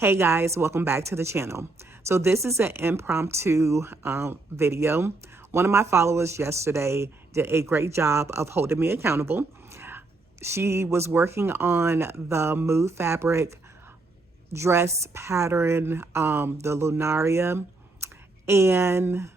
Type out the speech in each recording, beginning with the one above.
Hey guys, welcome back to the channel. So this is an impromptu video. One of my followers yesterday did a great job of holding me accountable. She was working on the Move Fabric dress pattern, the Lunaria, and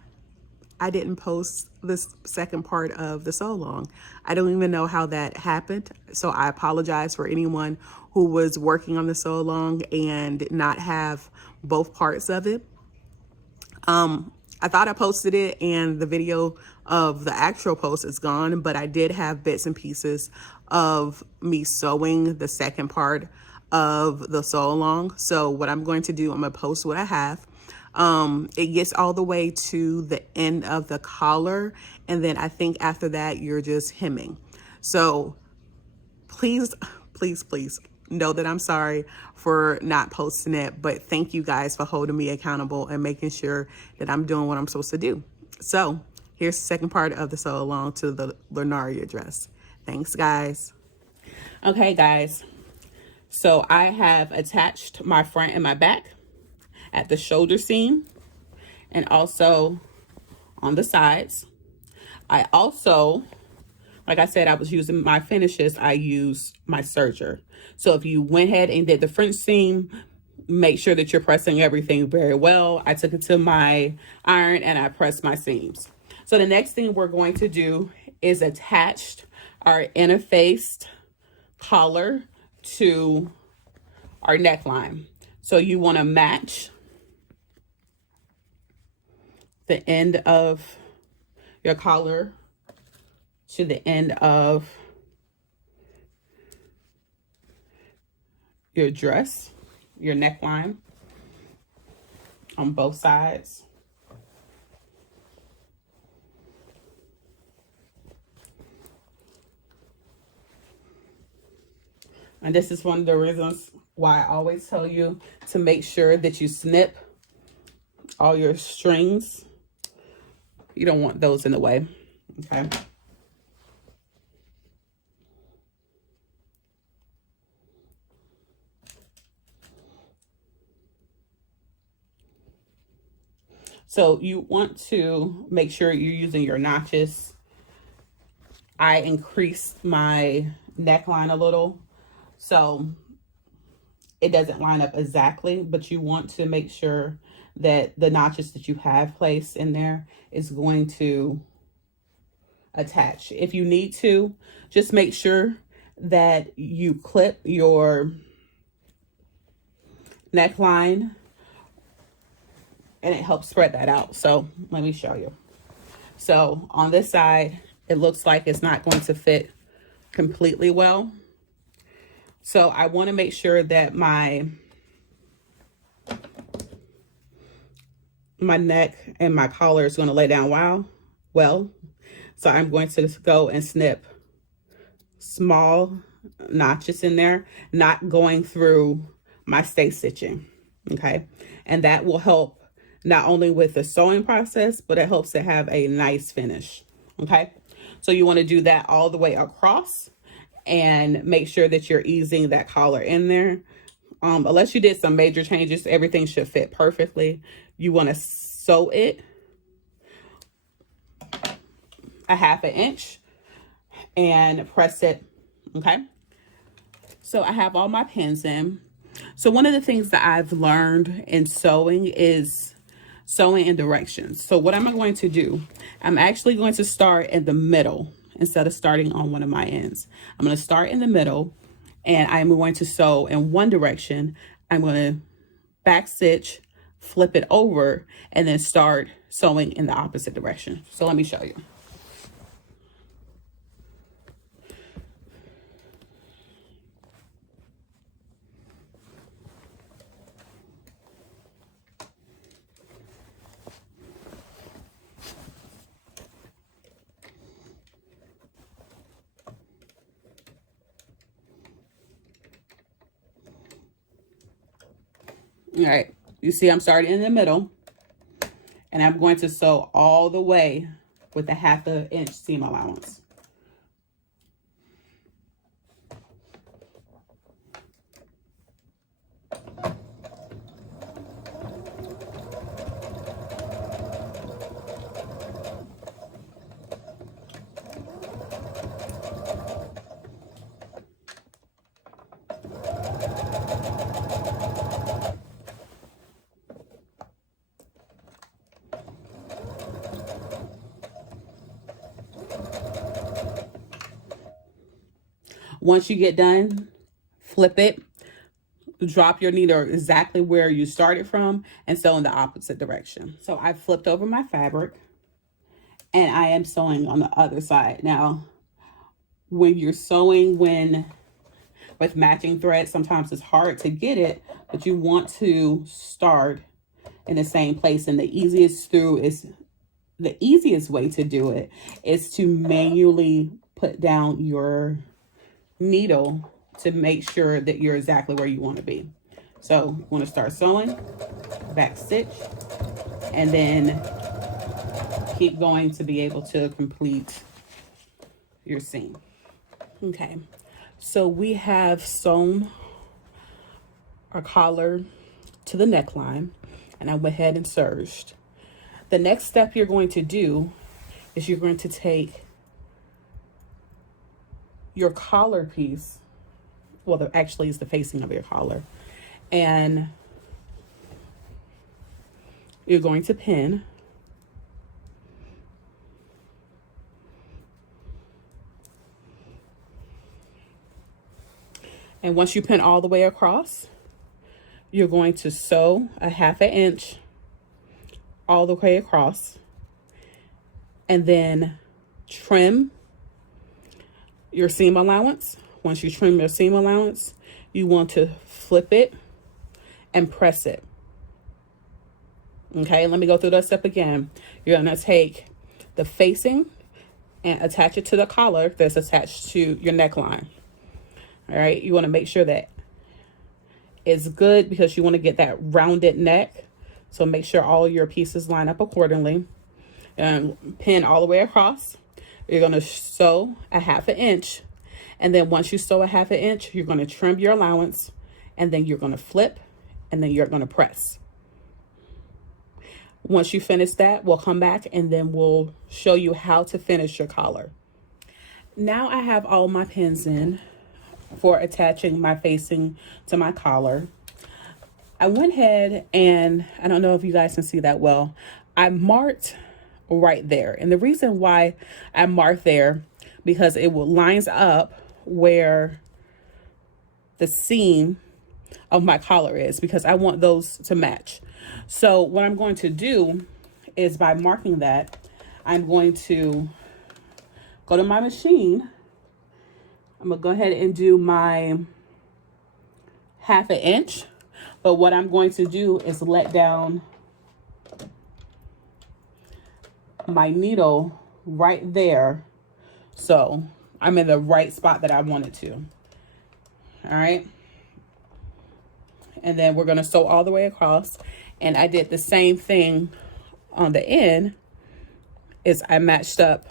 I didn't post this second part of the sew along. I don't even know how that happened. So I apologize for anyone who was working on the sew along and did not have both parts of it. I thought I posted it and the video of the actual post is gone, but I did have bits and pieces of me sewing the second part of the sew along. So what I'm going to do, I'm gonna post what I have. It gets all the way to the end of the collar, and then I think after that you're just hemming. So please know that I'm sorry for not posting it, but thank you guys for holding me accountable and making sure that I'm doing what I'm supposed to do. So here's the second part of the sew along to the Lunaria dress. Thanks guys. Okay guys, so I have attached my front and my back at the shoulder seam and also on the sides. I also, like I said, I was using my finishes. I used my serger. So if you went ahead and did the French seam, make sure that you're pressing everything very well. I took it to my iron and I pressed my seams. So the next thing we're going to do is attach our interfaced collar to our neckline. So you want to match the end of your collar to the end of your dress, your neckline on both sides. And this is one of the reasons why I always tell you to make sure that you snip all your strings. You don't want those in the way, okay? So you want to make sure you're using your notches. I increased my neckline a little, so it doesn't line up exactly, but you want to make sure that the notches that you have placed in there is going to attach. If you need to, just make sure that you clip your neckline and it helps spread that out. So let me show you. So on this side, it looks like it's not going to fit completely well. So I want to make sure that my neck and my collar is going to lay down well. So I'm going to go and snip small notches in there, not going through my stay stitching, okay? And that will help not only with the sewing process, but it helps to have a nice finish, okay? So you want to do that all the way across and make sure that you're easing that collar in there. Unless you did some major changes, everything should fit perfectly. You want to sew it a ½ inch and press it, okay? So I have all my pins in. So one of the things that I've learned in sewing is sewing in directions. So what am I going to do? I'm actually going to start in the middle instead of starting on one of my ends. I'm going to start in the middle and I'm going to sew in one direction. I'm going to back stitch, flip it over, and then start sewing in the opposite direction. So let me show you. All right, you see I'm starting in the middle and I'm going to sew all the way with a ½ inch seam allowance. Once you get done, flip it, drop your needle exactly where you started from, and sew in the opposite direction. So I flipped over my fabric and I am sewing on the other side. Now, when you're sewing with matching thread, sometimes it's hard to get it, but you want to start in the same place. And the easiest way to do it is to manually put down your needle to make sure that you're exactly where you want to be. So you want to start sewing, back stitch, and then keep going to be able to complete your seam. Okay, so we have sewn our collar to the neckline, and I went ahead and serged. The next step you're going to do is you're going to take your collar piece, well, actually is the facing of your collar, and you're going to pin. And once you pin all the way across, you're going to sew a 1/2 inch all the way across, and then trim your seam allowance. Once you trim your seam allowance, you want to flip it and press it. Okay, let me go through that step again. You're going to take the facing and attach it to the collar that's attached to your neckline. All right, you want to make sure that it's good because you want to get that rounded neck. So make sure all your pieces line up accordingly. And pin all the way across. You're going to sew a 1/2 inch. And then once you sew a 1/2 inch, you're going to trim your allowance. And then you're going to flip. And then you're going to press. Once you finish that, we'll come back and then we'll show you how to finish your collar. Now I have all my pins in for attaching my facing to my collar. I went ahead and I don't know if you guys can see that well. I marked right there. And the reason why I marked there, because it lines up where the seam of my collar is, because I want those to match. So what I'm going to do is, by marking that, I'm going to go to my machine. I'm gonna go ahead and do my 1/2 inch. But what I'm going to do is let down my needle right there. So I'm in the right spot that I wanted to. All right. And then we're going to sew all the way across. And I did the same thing on the end. Is I matched up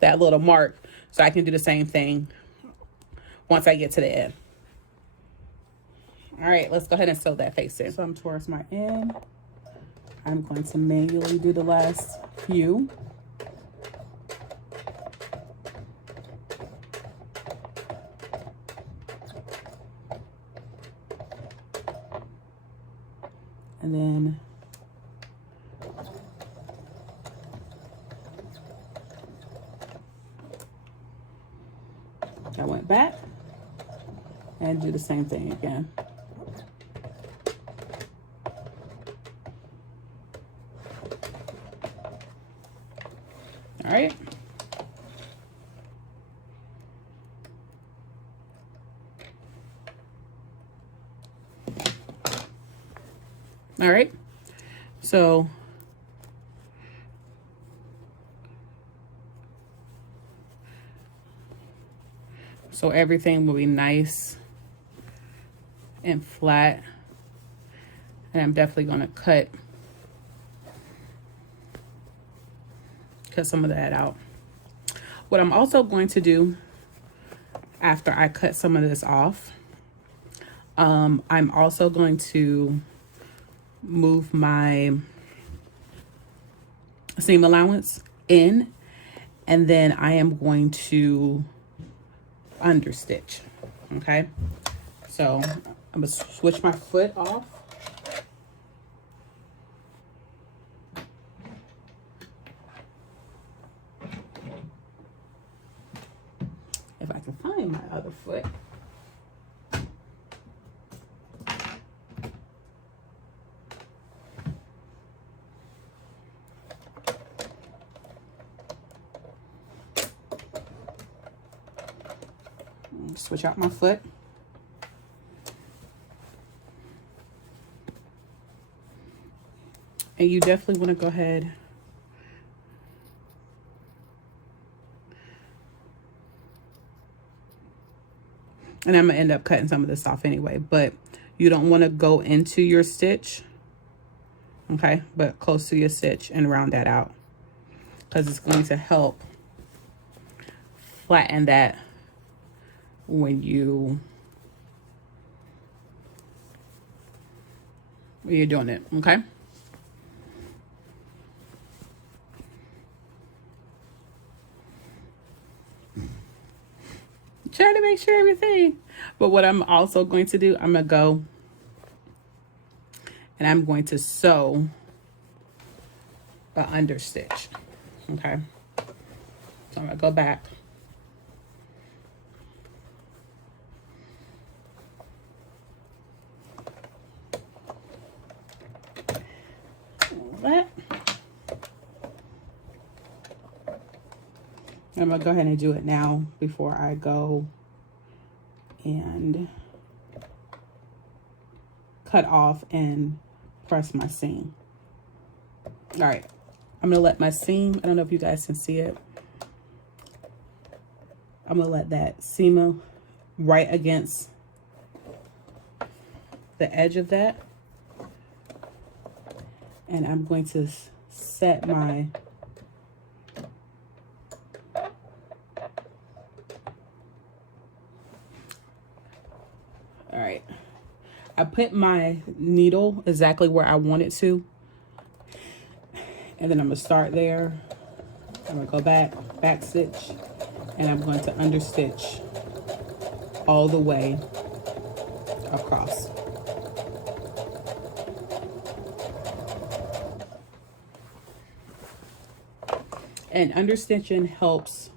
that little mark so I can do the same thing once I get to the end. All right, let's go ahead and sew that facing. So I'm towards my end. I'm going to manually do the last few. And then I went back and do the same thing again. All right. All right. So everything will be nice and flat. And I'm definitely going to cut some of that out. What I'm also going to do after I cut some of this off, I'm also going to move my seam allowance in, and then I am going to understitch. Okay, so I'm gonna switch my foot off. If I can find my other foot. switch out my foot. And you definitely want to go ahead and I'm gonna end up cutting some of this off anyway, but you don't want to go into your stitch, okay, but close to your stitch, and round that out, because it's going to help flatten that when you're doing it, okay? Try to make sure everything. But what I'm also going to do, I'm gonna go and I'm going to sew the understitch, okay? So I'm gonna go back. That. I'm gonna go ahead and do it now before I go and cut off and press my seam. All right, I'm gonna let my seam, I don't know if you guys can see it. I'm gonna let that seam right against the edge of that. And I'm going to set my all right, I put my needle exactly where I want it to, and then I'm gonna start there. I'm gonna go back stitch, and I'm going to understitch all the way across. And understitching helps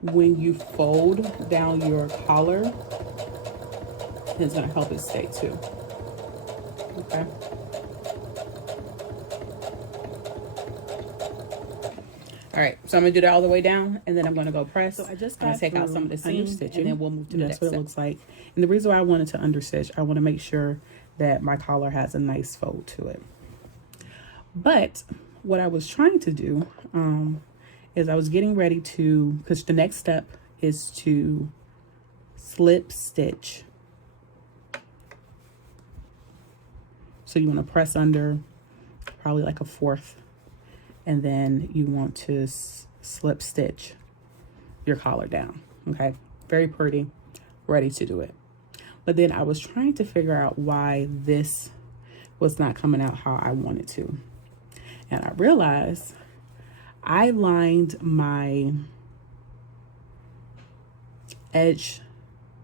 when you fold down your collar. It's gonna help it stay too, okay? All right, so I'm gonna do that all the way down, and then I'm gonna go press. So I just got to take out some of the seam stitching, and then we'll move to the next step. That's what it looks like. And the reason why I wanted to understitch, I want to make sure that my collar has a nice fold to it. But what I was trying to do is I was getting ready to, because the next step is to slip stitch. So you want to press under probably like a fourth, and then you want to slip stitch your collar down, okay? Very pretty, ready to do it. But then I was trying to figure out why this was not coming out how I wanted to. And I realized I lined my edge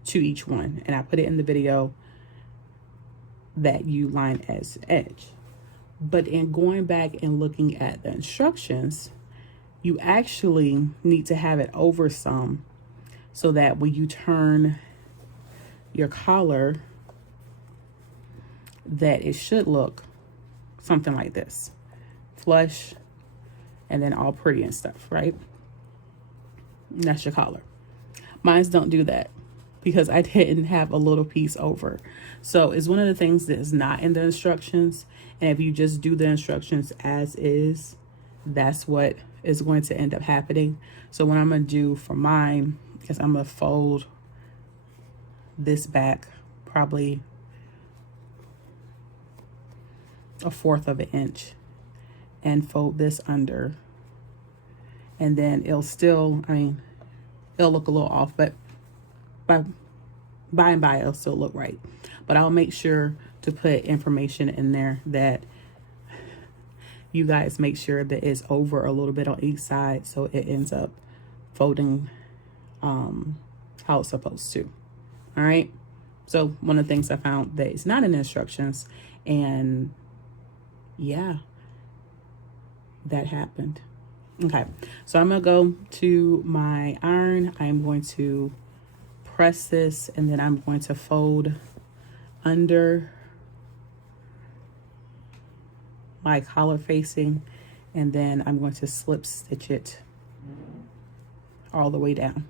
to each one, and I put it in the video that you line as edge. But in going back and looking at the instructions, you actually need to have it over some, so that when you turn your collar, that it should look something like this. Flush, and then all pretty and stuff, right? And that's your collar. Mine's don't do that because I didn't have a little piece over. So it's one of the things that is not in the instructions. And if you just do the instructions as is, that's what is going to end up happening. So what I'm gonna do for mine is I'm gonna fold this back probably a fourth of an inch, and fold this under, and then it'll still, I mean, it'll look a little off, but by and by it'll still look right. But I'll make sure to put information in there that you guys make sure that it's over a little bit on each side, so it ends up folding how it's supposed to. All right, so one of the things I found that it's not in the instructions, and yeah, that happened. Okay, so I'm gonna go to my iron. I'm going to press this, and then I'm going to fold under my collar facing, and then I'm going to slip stitch it all the way down.